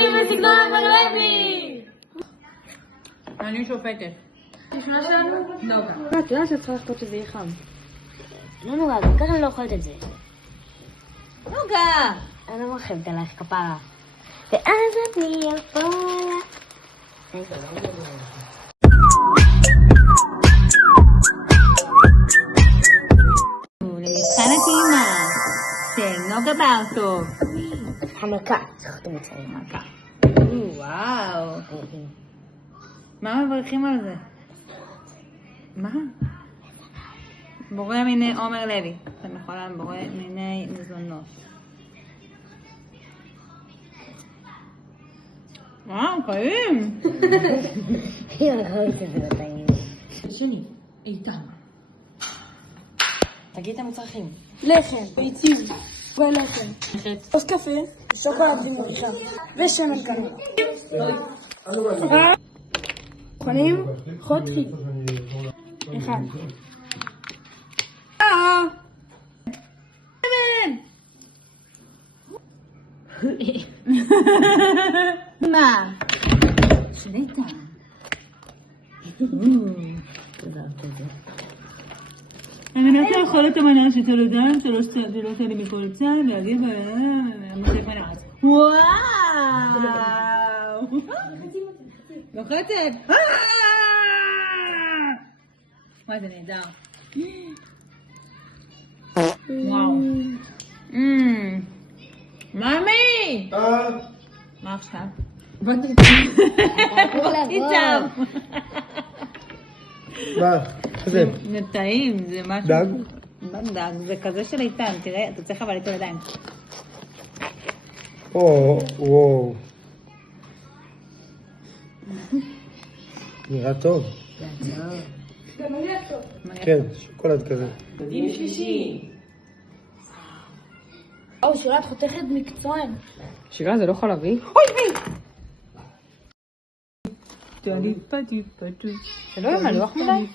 טלפונים בסגנון המגרבי! אני שופטת. תשמע שלנו? נוגה. את יודעת שאת צריכה לחכות שזה יהיה חם. לא נורא, גם ככה אני לא אוכלת את זה. נוגה! אני לא מרחבת עלייך כפרה. ואז אני אבוא... למבחן הטעימה של נוגה בארטוב. המלכה. צריך אתם מצאים. מלכה. וואו. מה מברכים על זה? מה? בורא מיני עומר לוי. אתם יכולים בורא מיני מזונות. וואו, קיים. היא הולכת את זה בטעים. שני, איתן. תגיד את המצרכים. לחם, ביצים, ולחם, כוס קפה, שוקולד ומריחה, ושמן קנולה. מוכנים? חותכי. אחד. מה? של איתן. אני מנסה לאכול את המנה שתולדן, שלוש תעדילות האלה מכל צד, להגיד מוצא פנס. וואו! לוחצת! וואי, זה נהדר. וואו. ממי! מה עכשיו? בוא תצאו. מה? זה? זה טעים, זה משהו... דג? דג, זה כזה של איתן, תראה, אתה צריך אבל איתו ידיים. וואו. נראה טוב. כן, שוקולד כזה. שירה, את חותכת מקצוען. שירה, זה לא חלבי? זה לא יהיה מלוח מדי?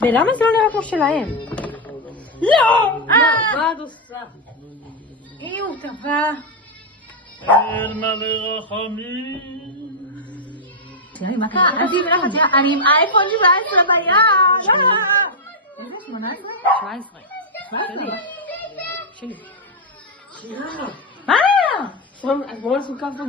ולמה זה לא נראה כמו שלהם? מה את עושה? הוא טבע. אין מלא רחמים. תראי, מה קרה? אני עם אייפון 17 ביד. איזה 18? 17. שלי. את ממש עסוקה פה.